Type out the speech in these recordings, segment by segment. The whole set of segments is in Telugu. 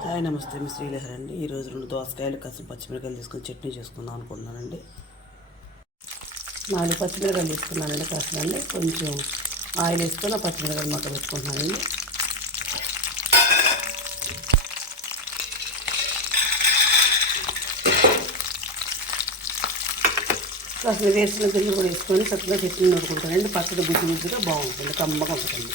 హాయ్ నమస్తే. మీ శ్రీలహర్ అండి. ఈరోజు రెండు దోసకాయలు కాసిన పచ్చిమిరకాయలు తీసుకొని చట్నీ చేసుకుందాం అనుకుంటున్నానండి. నాలుగు పచ్చిమిరకాయలు తీసుకున్నానండి. కాసినండి కొంచెం ఆయిల్ వేసుకొని పచ్చిమిరకాయలు మొక్క పెట్టుకుంటున్నానండి. కాసిన వేసిన గింజలు కూడా వేసుకొని చక్కగా చట్నీ నూరుకుంటానండి. పచ్చడి గుజ్జు గుజ్జుగా బాగుంటుంది. కమ్మగా ఉంటుంది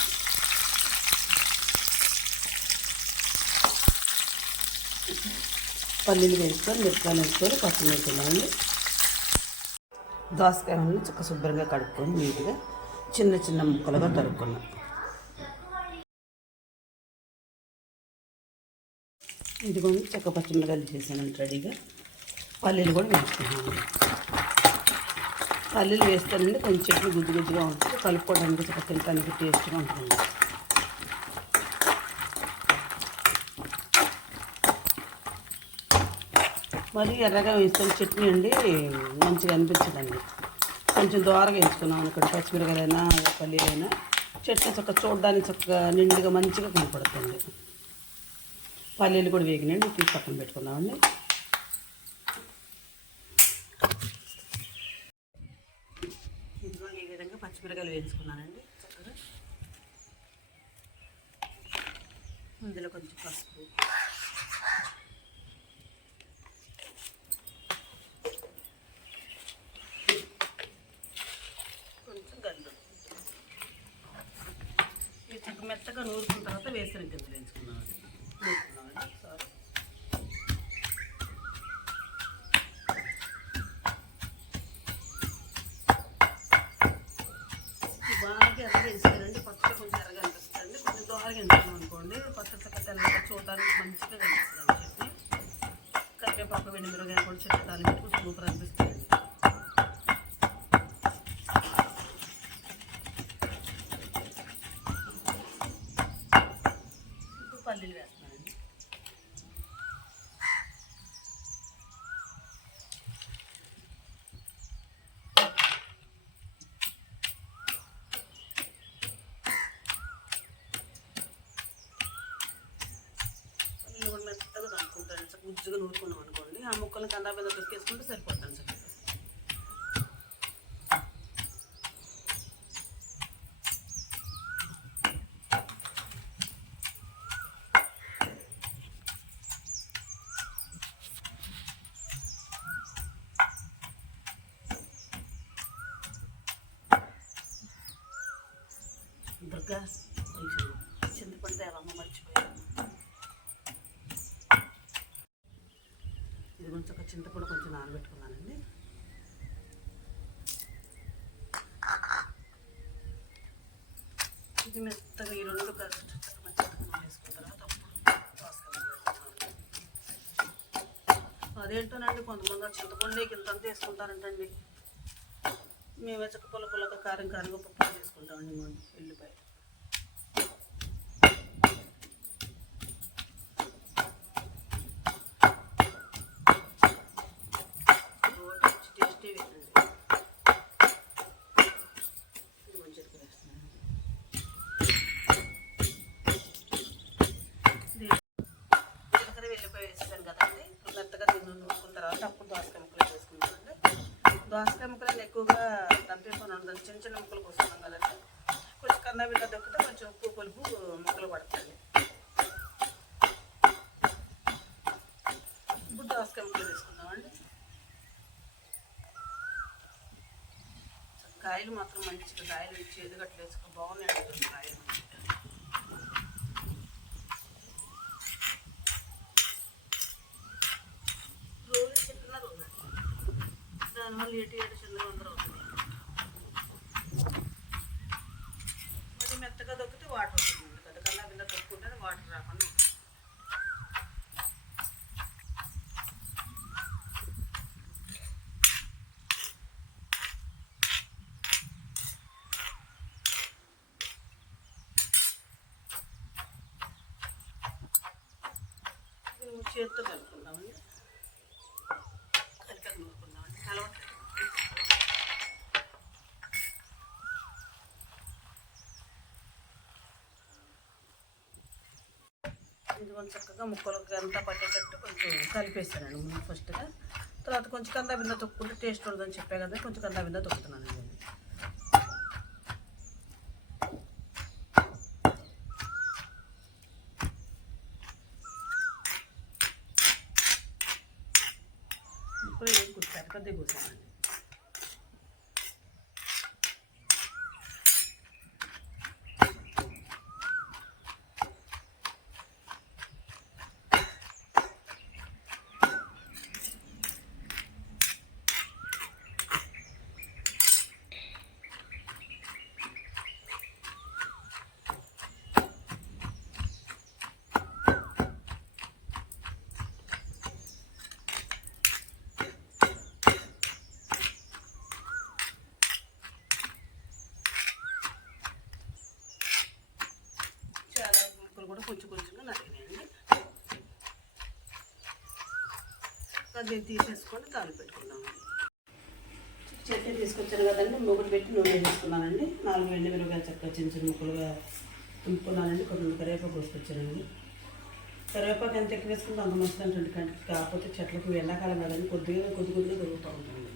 పల్లీలు వేసుకొని మిరపకాయలు వేసుకొని పచ్చి నూరుకున్నామండి దోసకాయలను చక్క శుభ్రంగా కడుక్కొని నీట్గా చిన్న చిన్న ముక్కలుగా తరుక్కున్నాం ఇదిగోండి చక్క పచ్చిమిరకాయలు చేసాను రెడీగా. పల్లీలు కూడా వేసుకున్నాను. పల్లీలు వేస్తానండి కొంచెం చెట్లు గుజ్జు గుజ్జుగా ఉంటుంది. కలుపుకోవడానికి చక్క తినడానికి టేస్ట్గా ఉంటుంది. మరి ఎర్రగా వేసుకొని చట్నీ అండి మంచిగా అనిపించదండి. కొంచెం దోరగా వేసుకున్నాం ఇక్కడ పచ్చిమిరకాయలైనా పల్లీలైనా. చట్నీ చక్క చూడడానికి చక్కగా నిండుగా మంచిగా కనపడుతుంది. పల్లీలు కూడా వేగినండి తీసి పక్కన పెట్టుకున్నామండి ఇదిగోండి ఈ విధంగా పచ్చిమిరకాయలు వేసుకున్నానండి చక్కగా. ఇందులో కొంచెం పసుపు కొంచెం గంధం ఇది చక్క నూరుకున్న తర్వాత వేసిన గింజలు వేయించుకున్నామండి. నూరుకున్నామండి సారీ బాగా ఎర్రగా వేసుకోవాలండి పచ్చడి కొంచెం ఎర్రగా అనిపిస్తుంది కొంచెం దోరగా వేసుకున్నాం అనుకోండి. పచ్చడి చక్క తెల్లగా చూడడానికి మంచిగా కనిపిస్తుంది. చట్నీ కరివేపాకు వెండి మిరగాయ కూడా చెట్టు తాలింపు కొంచెం సూపర్ అనిపిస్తుంది ఇప్పుడు పల్లీలు వేస్తున్నానండి పల్లీలు కూడా మెత్తగా కలుపుకుంటాను చక్కగా గుజ్జుగా నూరుకున్నాం అనుకోండి. ఆ ముక్కలు కందా మీద దొరికేసుకుంటే సరిపోతాను చక్కగా దుర్గా కొంచెం చింతపండు తేవమ్మ మర్చిపోయాను. కొంచెం ఒక చింతపండు కొంచెం నానబెట్టుకున్నానండి. ఇది మెత్తగా ఈ రెండు వేసుకున్న తర్వాత అదేంటోనండి కొంతమంది చింతపండు ఇంతంత వేసుకుంటారంటండి. మేమే చక్క పుల్ల పుల్లగా కారం కారంగా పప్పు చేసుకుంటామండి మేము ఎల్లిపాయ కొంచెం కన్నా బిడ్డ దొక్కితే కొంచెం ఉప్పు పులుపు మొక్కలు పడతాయి ఇప్పుడు దోసకాయ ముక్కలు వేసుకుందామండి కాయలు మాత్రం మంచిగా కాయలు చేదు గట్ల వేసుకో బాగున్నాయండి కాయలు. రోజు చెప్పిన రోజు దానివల్ల ఎటు ఏడు చిన్నగా అందరూ అవుతుంది మరి మెత్తగా దొక్కితే వాటర్ వస్తుంది కదా కల్లా కింద తొక్కుంటే వాటర్ రాకుండా చేత్తో కలుపుకుందామండి ఇదిగో కొంచెం చక్కగా ముక్కలకి అంతా పట్టేటట్టు కొంచెం కలిపేస్తానండి ముందు ఫస్ట్గా. తర్వాత కొంచెం కందా బింద తొక్కుంటే టేస్ట్ ఉండదని చెప్పే కదా కొంచెం కందా బింద తొక్కుతున్నానండి ఇప్పుడు ఏం కుట్టారు పెద్ద కూర్చోనండి చాలా ముక్కలు కూడా కొంచెం కొంచెంగా నరిగినాయండి దీన్ని తీసేసుకొని తాలి పెట్టుకున్నాము. చట్నీ తీసుకొచ్చాను కదండి మొగుడు పెట్టి నూనె తీసుకున్నానండి. నాలుగు ఎండు మిరపకాయ చక్క చిన్న చిన్న ముక్కలుగా తుంపుకున్నానండి కొన్ని కరివేపాకు కోసుకొచ్చానండి కరివేపాకు ఎంత ఎక్కువ వేసుకుంటే అంత మంచిది అంటే కంటికి కాకపోతే చెట్లకు ఎండాకాలం కదండి కొద్దిగా కొద్ది కొద్దిగా దొరుకుతూ ఉంటుంది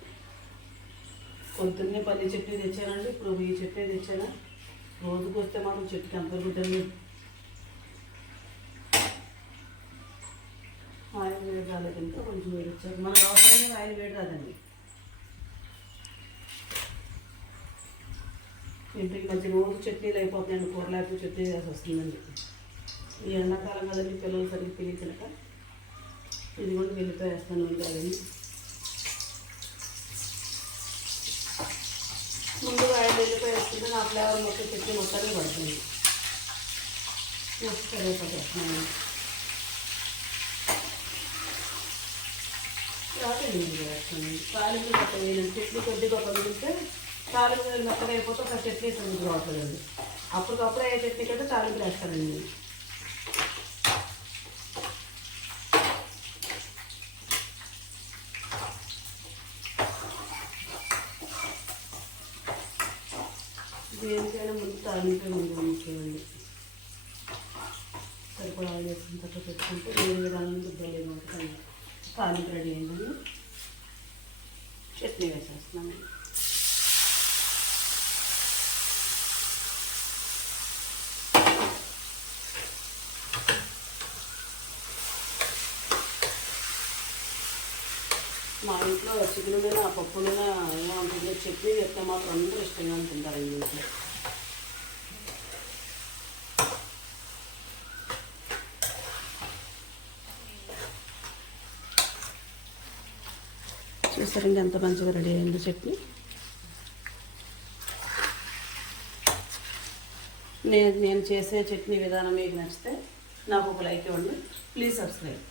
పొద్దున్నే పల్లి చెట్టు తెచ్చానండి ఇప్పుడు ఈ చెట్టు తెచ్చాను. రోజుకి వస్తే మాత్రం చెట్టుకి అంత గుడ్డండి ఆయిల్ వేడి రాలేదు ఇంకా కొంచెం వేడి వచ్చారు మనకు అవసరమైన ఆయిల్ వేడి రాదండి ఇంటికి మంచి రోజు చట్నీలు అయిపోతున్నాయండి కూరలేపు చట్నీ చేసి వస్తుందండి. ఈ ఎండాకాలం కదండి పిల్లలు సరిగ్గా పిలిచలక ఇది కూడా వెళ్ళిపోయి వేస్తాను ఉంటారండి ముందుగా ఆయిల్ వెళ్ళిపోయి వేస్తుంటే నా ఫ్లేవర్ మొత్తం చట్నీ మొత్తానికి పడుతుంది. నెక్స్ట్ కరివేపాకు వేస్తున్నాను తర్వాత నీళ్ళు వేస్తాను తాలింపు మొత్తం వేయను చట్నీ కొద్దిగా పగిలితే తాలింపు అయిపోతే ఒక చట్నీ తొమ్మిది రావట్లేదండి. అప్పటికప్పుడు ఏ చట్నీ కంటే తాలింపు వేస్తానండి దేనికైనా ముందు తాలింపే ముందు ముఖ్యమండి సరిపడా ఆయిల్ తర్వాత పెట్టుకుంటే వేరే విధానం బుద్ధలేదు ఉంటుంది తాలింపు రెడీ అయిందండి చట్నీ వేసేస్తున్నాను. మా ఇంట్లో చికెన్ పప్పున్న ఎలా ఉంటుందో చట్నీ చెప్తే మాత్రం అందరూ ఇష్టంగా తింటారండి ఇంట్లో చూసారండి ఎంత మంచిగా రెడీ అయింది చట్నీ. నేను నేను చేసే చట్నీ విధానం మీకు నచ్చితే నాకు ఒక లైక్ ఇవ్వండి. Please subscribe.